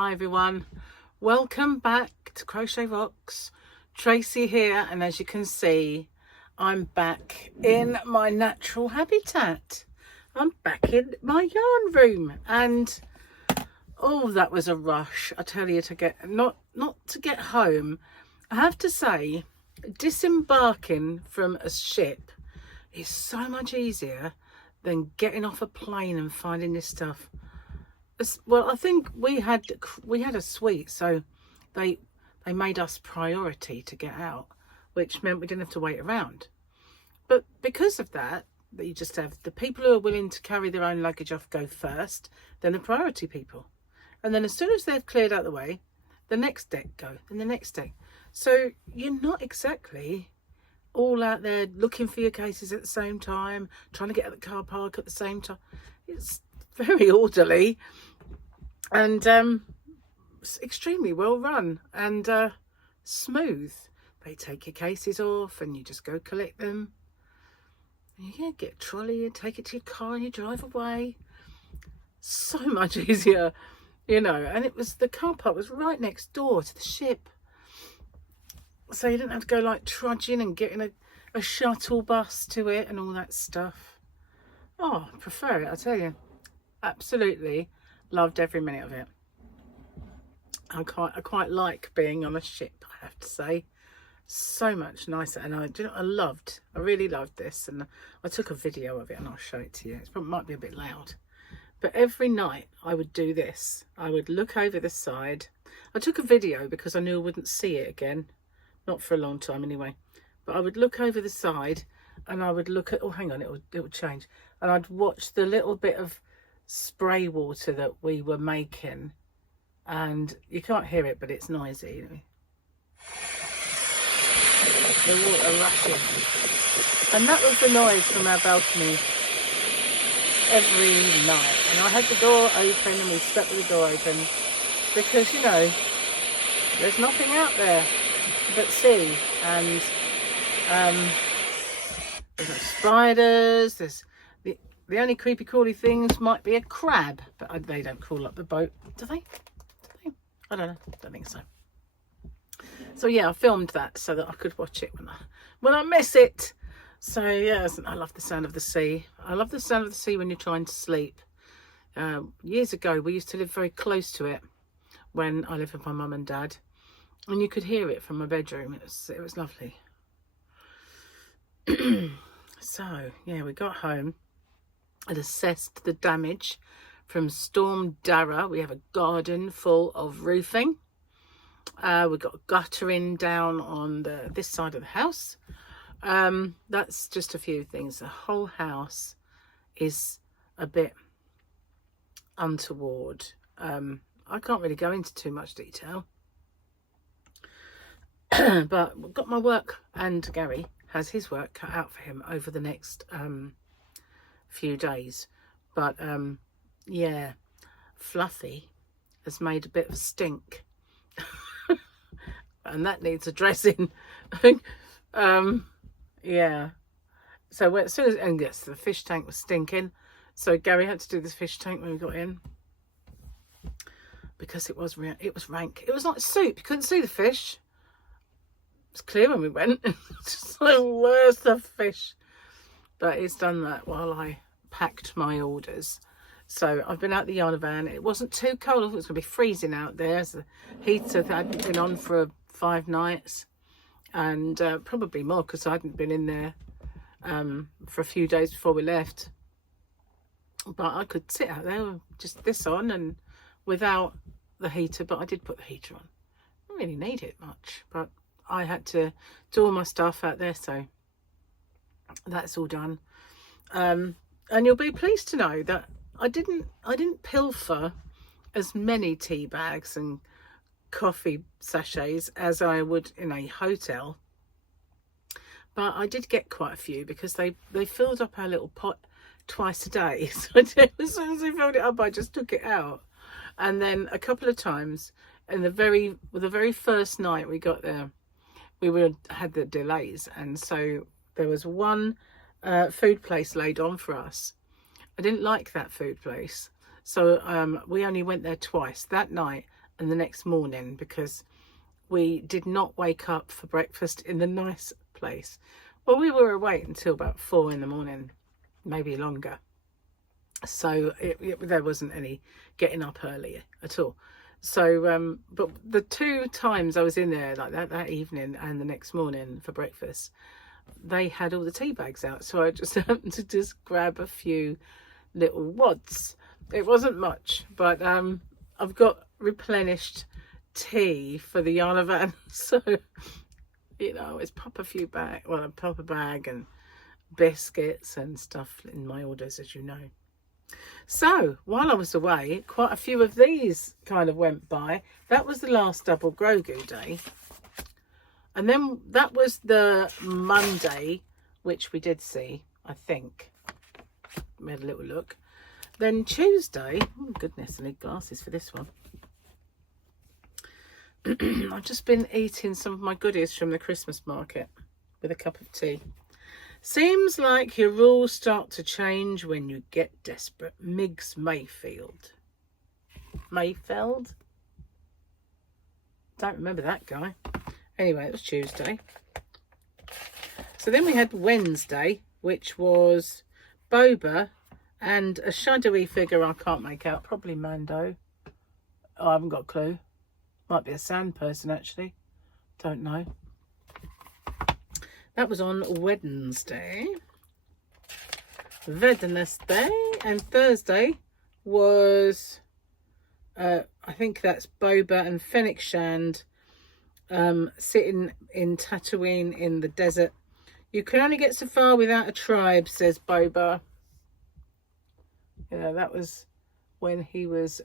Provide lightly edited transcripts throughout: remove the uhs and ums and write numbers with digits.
Hi everyone, welcome back to Crochet Rocks. Tracy here, and as you can see, I'm back in my natural habitat. I'm back in my yarn room, and oh, that was a rush, I tell you, to get not to get home. I have to say, disembarking from a ship is so much easier than getting off a plane and finding this stuff. Well, I think we had a suite, so they made us priority to get out, which meant we didn't have to wait around. But because of that, you just have the people who are willing to carry their own luggage off go first, then the priority people, and then as soon as they've cleared out the way, the next deck go, and the next deck. So you're not exactly all out there looking for your cases at the same time, trying to get at the car park at the same time. It's very orderly and extremely well run and smooth. They take your cases off and you just go collect them. And you get a trolley and take it to your car and you drive away. So much easier, you know. And it was, the car park was right next door to the ship, so you didn't have to go like trudging and getting a shuttle bus to it and all that stuff. Oh, I prefer it, I tell you. Absolutely loved every minute of it. I quite like being on a ship, I have to say. So much nicer, and I really loved this, and I took a video of it and I'll show it to you. It might be a bit loud, but every night I would do this. I would look over the side. I took a video because I knew I wouldn't see it again, not for a long time anyway, but I would look over the side and I would look at, oh hang on, it would change, and I'd watch the little bit of spray water that we were making, and you can't hear it, but it's noisy, you know? The water rushing, and that was the noise from our balcony every night. And I had the door open and we slept with the door open because, you know, there's nothing out there but sea, and there's no spiders. There's the only creepy crawly things might be a crab, but they don't crawl up the boat, do they? I don't know, don't think so. So yeah, I filmed that so that I could watch it when I miss it. So yeah, I love the sound of the sea. I love the sound of the sea when you're trying to sleep. Years ago, we used to live very close to it when I lived with my mum and dad, and you could hear it from my bedroom. It was lovely. So yeah, we got home and assessed the damage from Storm Dara. We have a garden full of roofing. We've got guttering down on this side of the house. That's just a few things. The whole house is a bit untoward. I can't really go into too much detail, but we've got my work, and Gary has his work cut out for him over the next few days. But yeah, Fluffy has made a bit of a stink. And that needs addressing. Yeah, so as soon as, and yes, the fish tank was stinking, so Gary had to do this fish tank when we got in because it was rank. It was like soup. You couldn't see the fish. It was clear when we went. It's just the worst of fish. But it's done that while I packed my orders. So I've been out the yarn van. It wasn't too cold. I thought it was going to be freezing out there. So the heater hadn't been on for 5 nights, and probably more because I hadn't been in there for a few days before we left. But I could sit out there with just this on and without the heater, but I did put the heater on. I didn't really need it much, but I had to do all my stuff out there, so that's all done. And you'll be pleased to know that I didn't pilfer as many tea bags and coffee sachets as I would in a hotel, but I did get quite a few because they filled up our little pot twice a day. So as soon as they filled it up, I just took it out. And then a couple of times, and the very first night we got there, we had the delays, and so there was one food place laid on for us. I didn't like that food place, so we only went there twice, that night and the next morning, because we did not wake up for breakfast in the nice place. Well, we were awake until about 4 in the morning, maybe longer. So there wasn't any getting up early at all. So, but the 2 times I was in there like that evening and the next morning for breakfast, they had all the tea bags out. So I just happened to just grab a few little wads. It wasn't much, but I've got replenished tea for the Yarn van. So, you know, it's pop a few bag, well, I pop a bag and biscuits and stuff in my orders, as you know. So while I was away, quite a few of these kind of went by. That was the last double Grogu day. And then that was the Monday, which we did see, I think. We had a little look. Then Tuesday, oh goodness, I need glasses for this one. I've just been eating some of my goodies from the Christmas market with a cup of tea. Seems like your rules start to change when you get desperate. Miggs Mayfield. Mayfeld? Don't remember that guy. Anyway, it was Tuesday. So then we had Wednesday, which was Boba and a shadowy figure I can't make out. Probably Mando. Oh, I haven't got a clue. Might be a sand person, actually. Don't know. That was on Wednesday. Wednesday. And Thursday was, I think that's Boba and Fennec Shand sitting in Tatooine in the desert. You can only get so far without a tribe, says Boba. You know, that was when he was,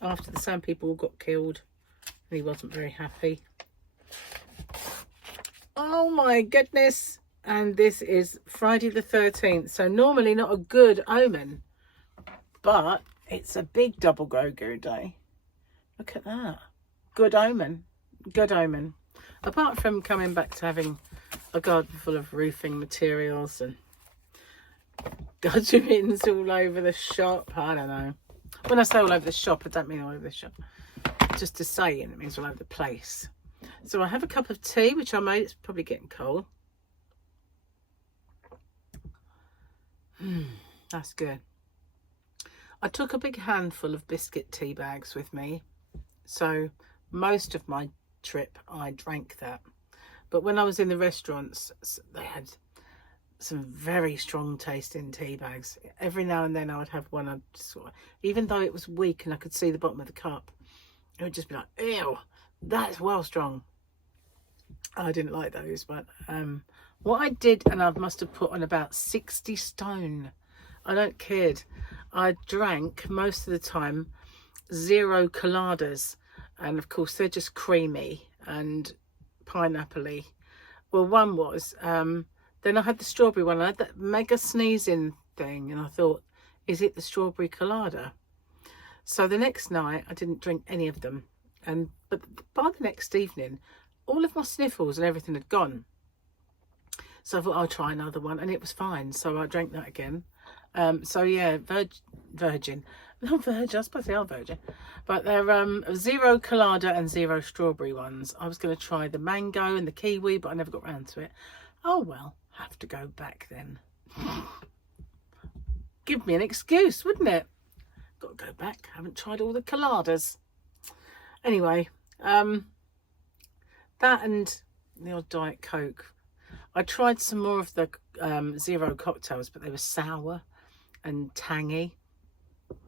after the Sand People got killed. And he wasn't very happy. Oh my goodness. And this is Friday the 13th. So normally not a good omen. But it's a big double Grogu day. Look at that. Good omen. Good omen. Apart from coming back to having a garden full of roofing materials and gudgeons all over the shop. I don't know. When I say all over the shop, I don't mean all over the shop. Just to say it means all over the place. So I have a cup of tea, which I made. It's probably getting cold. That's good. I took a big handful of biscuit tea bags with me. So most of my trip, I drank that. But when I was in the restaurants, they had some very strong tasting tea bags. Every now and then I would have one. I'd sort of, even though it was weak and I could see the bottom of the cup, it would just be like, ew, that's well strong. I didn't like those, but what I did, and I must have put on about 60 stone. I don't kid. I drank most of the time 0 coladas, and of course they're just creamy and pineapple-y. Well, one was, then I had the strawberry one. I had that mega sneezing thing, and I thought, is it the strawberry colada? So the next night I didn't drink any of them, but by the next evening all of my sniffles and everything had gone. So I thought I'll try another one, and it was fine. So I drank that again. So yeah, virgin. Not virgin, I suppose they are virgin. But they're 0 colada and 0 strawberry ones. I was going to try the mango and the kiwi, but I never got round to it. Oh well, have to go back then. Give me an excuse, wouldn't it? Got to go back. Haven't tried all the coladas. Anyway, that and the odd Diet Coke. I tried some more of the 0 cocktails, but they were sour and tangy.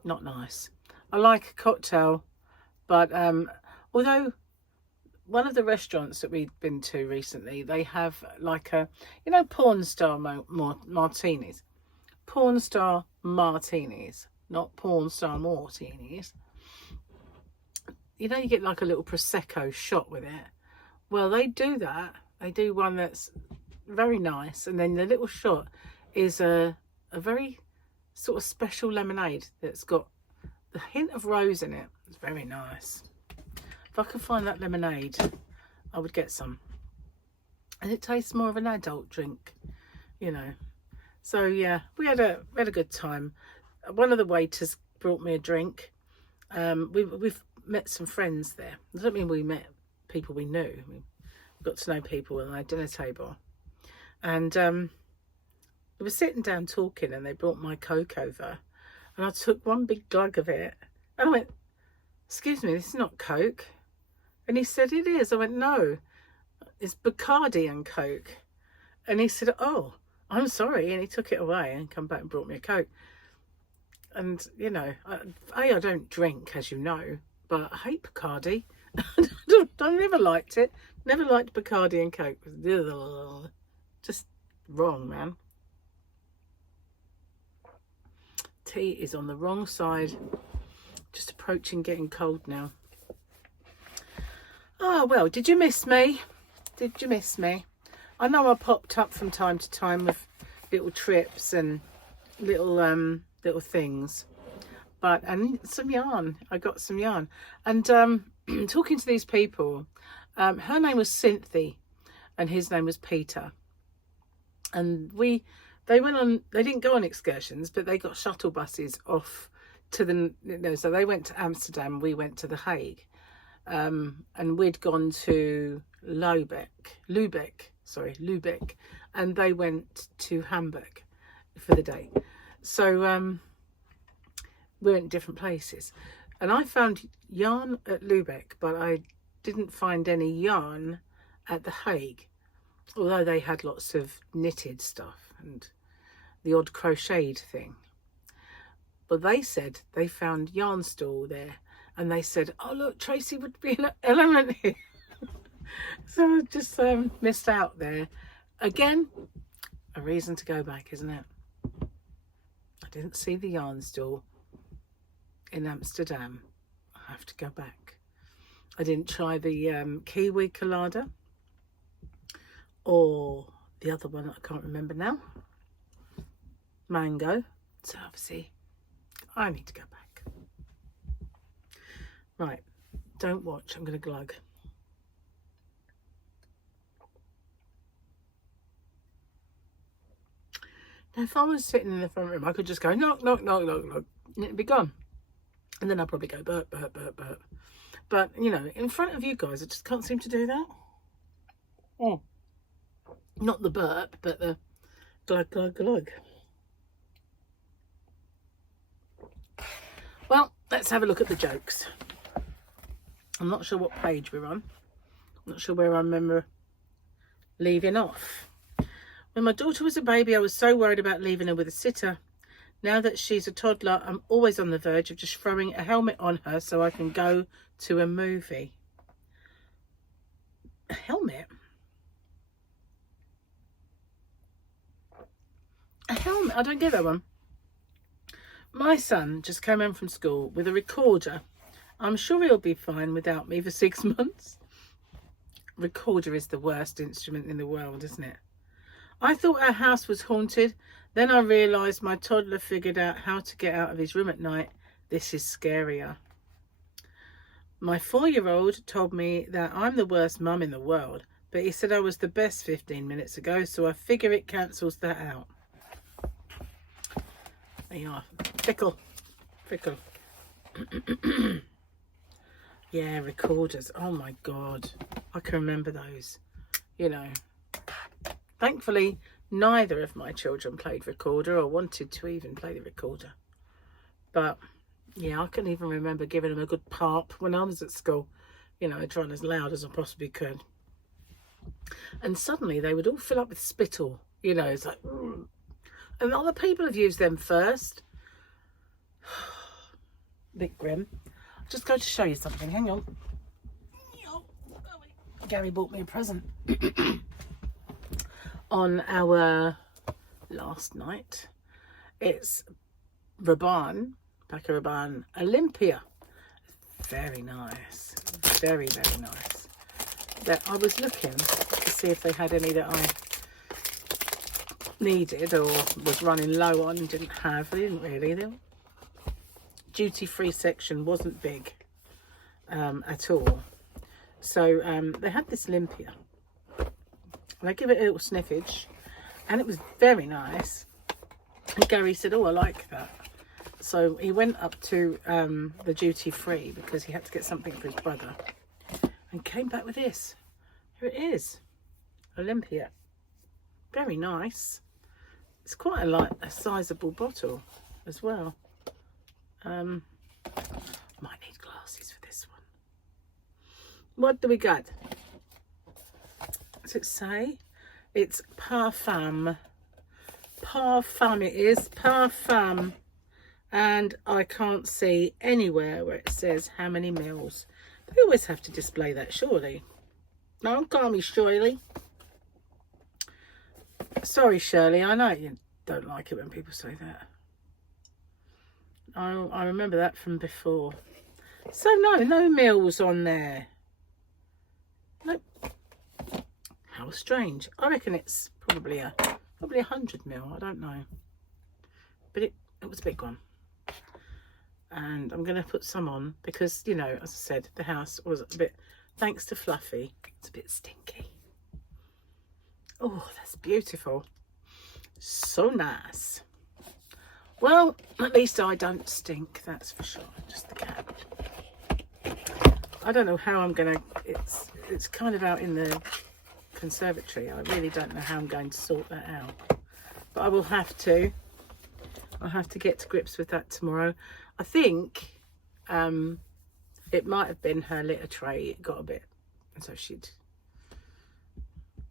Not nice. I like a cocktail, but although one of the restaurants that we've been to recently, they have like a, you know, porn star martinis. Porn star martinis, not porn star martinis. You know, you get like a little Prosecco shot with it. Well, they do that. They do one that's very nice, and then the little shot is a very sort of special lemonade that's got a hint of rose in it. It's very nice. If I could find that lemonade, I would get some. And it tastes more of an adult drink, you know. So yeah, we had a good time. One of the waiters brought me a drink. met some friends there. I don't mean we met people we knew. We got to know people at our dinner table. And we were sitting down talking, and they brought my Coke over. And I took one big glug of it. And I went, excuse me, this is not Coke. And he said, it is. I went, no, it's Bacardi and Coke. And he said, oh, I'm sorry. And he took it away and come back and brought me a Coke. And, you know, I don't drink, as you know, but I hate Bacardi. I never liked it. Never liked Bacardi and Coke. Just wrong, man. Tea is on the wrong side. Just approaching getting cold now. Oh, well, did you miss me? Did you miss me? I know I popped up from time to time with little trips and little things, and some yarn. I got some yarn, and talking to these people. Her name was Cynthia, and his name was Peter. And they went on. They didn't go on excursions, but they got shuttle buses off to the. So they went to Amsterdam. We went to The Hague, and we'd gone to Lubeck, and they went to Hamburg for the day. So we went different places, and I found yarn at Lubeck, but I didn't find any yarn at The Hague, although they had lots of knitted stuff and the odd crocheted thing. But they said they found yarn stall there, and they said, oh look, Tracy would be an element here. So I just missed out there. Again, a reason to go back, isn't it? I didn't see the yarn stall in Amsterdam. I have to go back. I didn't try the kiwi colada or the other one I can't remember now. Mango. So obviously I need to go back. Right, don't watch, I'm going to glug. Now, if I was sitting in the front room, I could just go knock, knock, knock, knock, knock, and it'd be gone. And then I'd probably go burp, burp, burp, burp. But, you know, in front of you guys, I just can't seem to do that. Oh. Not the burp, but the glug, glug, glug. Well, let's have a look at the jokes. I'm not sure what page we're on. I'm not sure where I remember leaving off. When my daughter was a baby, I was so worried about leaving her with a sitter. Now that she's a toddler, I'm always on the verge of just throwing a helmet on her so I can go to a movie. A helmet? A helmet? I don't get that one. My son just came home from school with a recorder. I'm sure he'll be fine without me for 6 months. Recorder is the worst instrument in the world, isn't it? I thought our house was haunted. Then I realised my toddler figured out how to get out of his room at night. This is scarier. My 4-year-old told me that I'm the worst mum in the world, but he said I was the best 15 minutes ago, so I figure it cancels that out. There you are. Fickle. Fickle. Yeah, recorders. Oh my God. I can remember those. You know. Thankfully, neither of my children played recorder or wanted to even play the recorder. But, yeah, I couldn't even remember giving them a good pop when I was at school. You know, trying as loud as I possibly could. And suddenly they would all fill up with spittle. You know, it's like, and other people have used them first. Bit grim. I'll just go to show you something. Hang on. Gary bought me a present. On our last night. It's Rabanne, Paco Rabanne Olympia. Very nice. Very, very nice. That I was looking to see if they had any that I needed or was running low on and didn't have. They didn't really. The duty-free section wasn't big at all. So they had this Olympia. And I give it a little sniffage, and it was very nice. And Gary said, oh, I like that. So he went up to the duty free because he had to get something for his brother, and came back with this. Here it is, Olympia. Very nice. It's quite a sizable bottle as well. Might need glasses for this one. What do we got? Does it say? It's parfum. Parfum it is. Parfum. And I can't see anywhere where it says how many mils. They always have to display that, surely. Don't call me Shirley. Sorry, Shirley. I know you don't like it when people say that. I remember that from before. So no mils on there. Nope. How strange. I reckon it's probably 100 mil. I don't know. But it was a big one. And I'm going to put some on because, you know, as I said, the house was a bit, thanks to Fluffy, it's a bit stinky. Oh, that's beautiful. So nice. Well, at least I don't stink, that's for sure. Just the cat. I don't know how I'm going to, it's kind of out in the conservatory. I really don't know how I'm going to sort that out. But I will have to. I'll have to get to grips with that tomorrow. I think it might have been her litter tray. It got a bit, and so she'd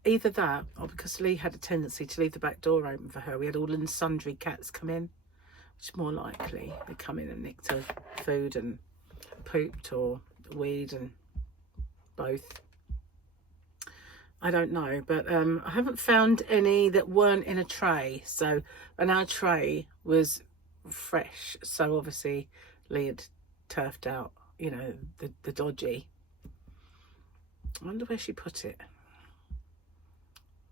either that or because Lee had a tendency to leave the back door open for her. We had all and sundry cats come in, which is more likely they come in and nicked her food and pooped or weed and both. I don't know, but I haven't found any that weren't in a tray. So, and our tray was fresh, so obviously Lee had turfed out, you know, the dodgy. I wonder where she put it,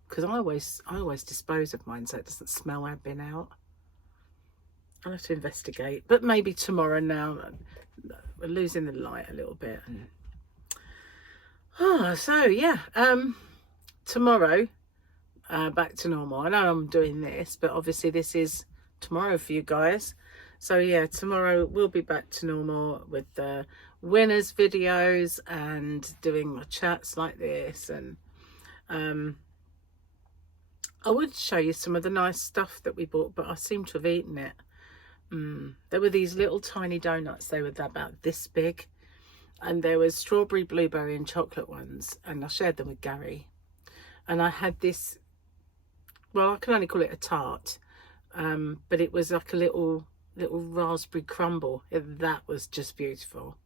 because I always dispose of mine so it doesn't smell I've been out. I'll have to investigate, but maybe tomorrow. Now we're losing the light a little bit. So yeah, tomorrow back to normal. I know I'm doing this, but obviously this is tomorrow for you guys. So yeah, tomorrow we'll be back to normal with the winners videos and doing my chats like this. And I would show you some of the nice stuff that we bought, but I seem to have eaten it. There were these little tiny donuts. They were about this big, and there was strawberry, blueberry and chocolate ones, and I shared them with Gary. And I had this, well, I can only call it a tart, but it was like a little raspberry crumble. That was just beautiful.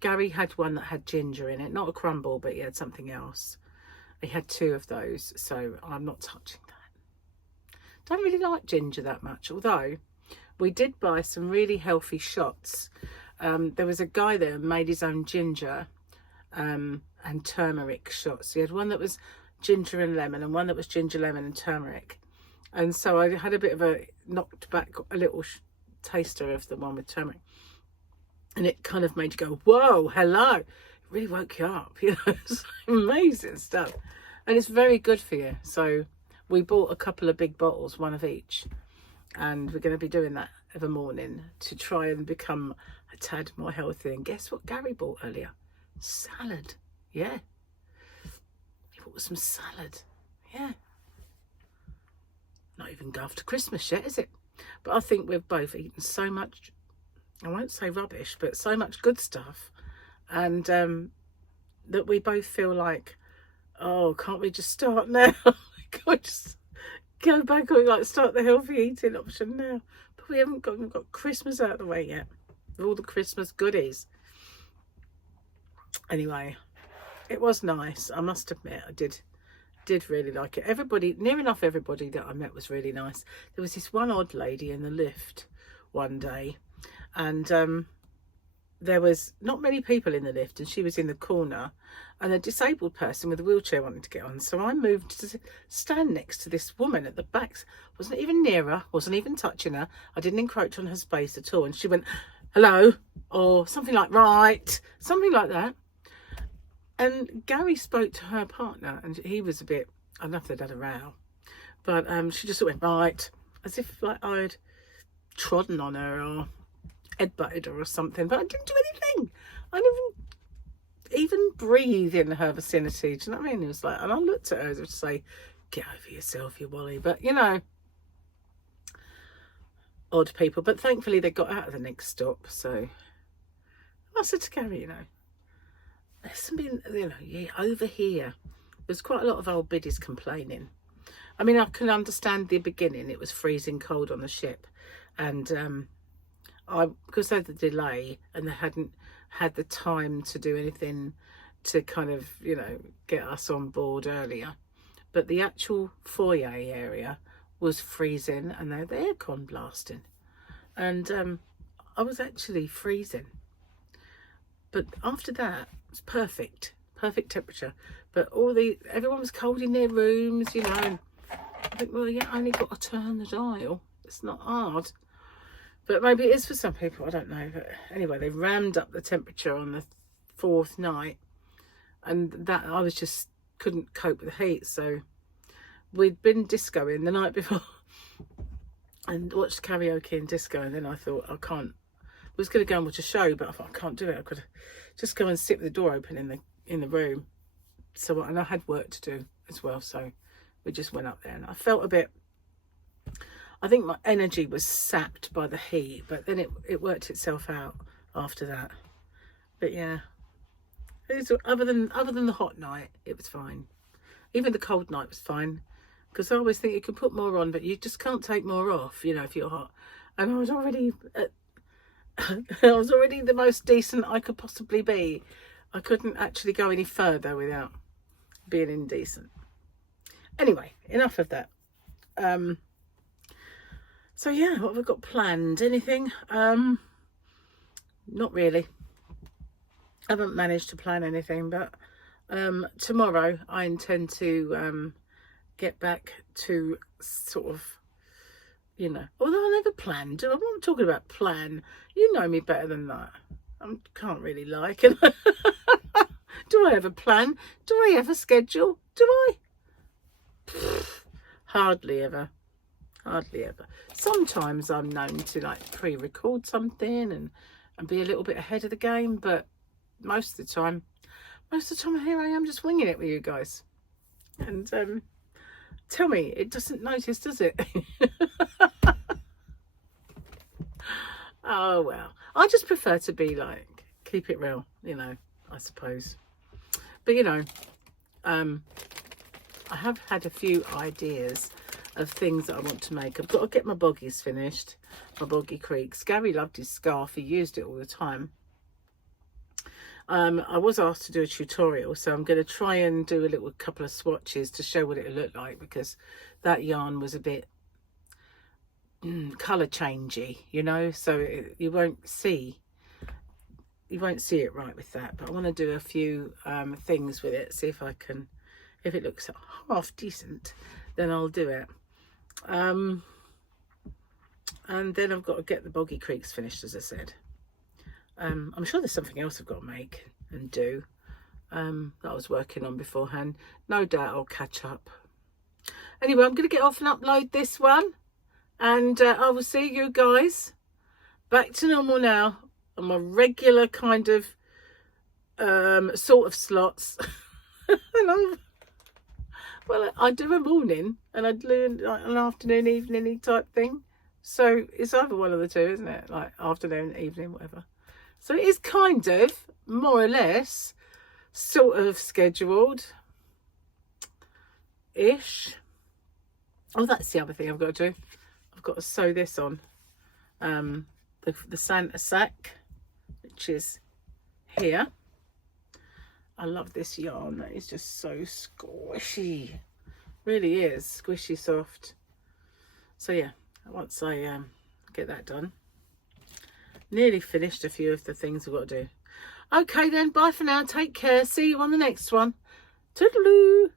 Gary had one that had ginger in it, not a crumble, but he had something else. He had two of those, so I'm not touching that. Don't really like ginger that much, although we did buy some really healthy shots. There was a guy there who made his own ginger and turmeric shots. He had one that was ginger and lemon and one that was ginger, lemon and turmeric. And so I had a bit of a knocked back, a little taster of the one with turmeric. And it kind of made you go, whoa, hello. It really woke you up, you know. It's amazing stuff. And it's very good for you. So we bought a couple of big bottles, one of each. And we're going to be doing that every morning to try and become a tad more healthy. And guess what Gary bought earlier? Salad. Yeah. He bought some salad. Yeah. Not even go after Christmas yet, is it? But I think we've both eaten so much, I won't say rubbish, but so much good stuff. And that we both feel like, oh, can't we just start now? Can't we just go back and like start the healthy eating option now? But we've got Christmas out of the way yet, with all the Christmas goodies. Anyway, it was nice. I must admit, I did really like it. Everybody, near enough everybody that I met was really nice. There was this one odd lady in the lift one day, and there was not many people in the lift, and she was in the corner, and a disabled person with a wheelchair wanted to get on. So I moved to stand next to this woman at the back. Wasn't even near her, wasn't even touching her. I didn't encroach on her space at all. And she went, hello, or something like, right, something like that. And Gary spoke to her partner, and he was a bit, I don't know if they'd had a row, but she just went, right, as if like I'd trodden on her or headbutted her or something, but I didn't do anything. I didn't even breathe in her vicinity. Do you know what I mean? It was like, and I looked at her to say, get over yourself, you Wally. But you know, odd people. But thankfully they got out of the next stop. So I said to Gary, you know, there's something, you know, yeah, over here there's quite a lot of old biddies complaining. I mean, I can understand the beginning, it was freezing cold on the ship, and because of the delay and they hadn't had the time to do anything to kind of, you know, get us on board earlier, but the actual foyer area was freezing and they had the aircon blasting, and I was actually freezing. But after that, it was perfect temperature. But everyone was cold in their rooms, you know. And I think, well, yeah, I only got to turn the dial. It's not hard. But maybe it is for some people, I don't know. But anyway, they rammed up the temperature on the 4th night. And that, I was just, couldn't cope with the heat. So we'd been discoing the night before and watched karaoke and disco. And then I thought, I can't. I was going to go and watch a show, but I thought, I can't do it. I've got to just go and sit with the door open in the room. So, and I had work to do as well, so we just went up there, and I felt a bit, I think my energy was sapped by the heat, but then it worked itself out after that. But yeah, it was, other than the hot night, it was fine. Even the cold night was fine, because I always think you can put more on, but you just can't take more off, you know, if you're hot. And I was already the most decent I could possibly be. I couldn't actually go any further without being indecent. Anyway, enough of that. So yeah, what have I got planned? Anything? Not really. I haven't managed to plan anything, but tomorrow I intend to get back to sort of, you know, although I never planned. I'm not talking about plan. You know me better than that. I can't really lie, can I? Do I have a plan? Do I have a schedule? Do I? Hardly ever. Hardly ever. Sometimes I'm known to like pre-record something and be a little bit ahead of the game, but most of the time here I am just winging it with you guys. And tell me, it doesn't notice, does it? Oh well, I just prefer to be like, keep it real, you know, I suppose. But you know, I have had a few ideas of things that I want to make. I've got to get my boggies finished, my boggy creeks. Gary loved his scarf, he used it all the time. I was asked to do a tutorial, so I'm going to try and do a couple of swatches to show what it looked like, because that yarn was a bit colour changey, you know, so you won't see it right with that. But I want to do a few things with it, see if I can, if it looks half decent, then I'll do it. And then I've got to get the boggy creeks finished, as I said. I'm sure there's something else I've got to make and do that I was working on beforehand. No doubt I'll catch up. Anyway, I'm going to get off and upload this one, and I will see you guys back to normal now on my regular kind of sort of slots. Well, I do a morning and I do an afternoon, evening type thing. So it's either one of the two, isn't it? Like afternoon, evening, whatever. So it is kind of, more or less, sort of scheduled-ish. Oh, that's the other thing I've got to do. I've got to sew this on. The Santa sack, which is here. I love this yarn. That is just so squishy. Really is squishy soft. So yeah, once I get that done, nearly finished a few of the things I've got to do. Okay then, bye for now. Take care. See you on the next one. Toodaloo.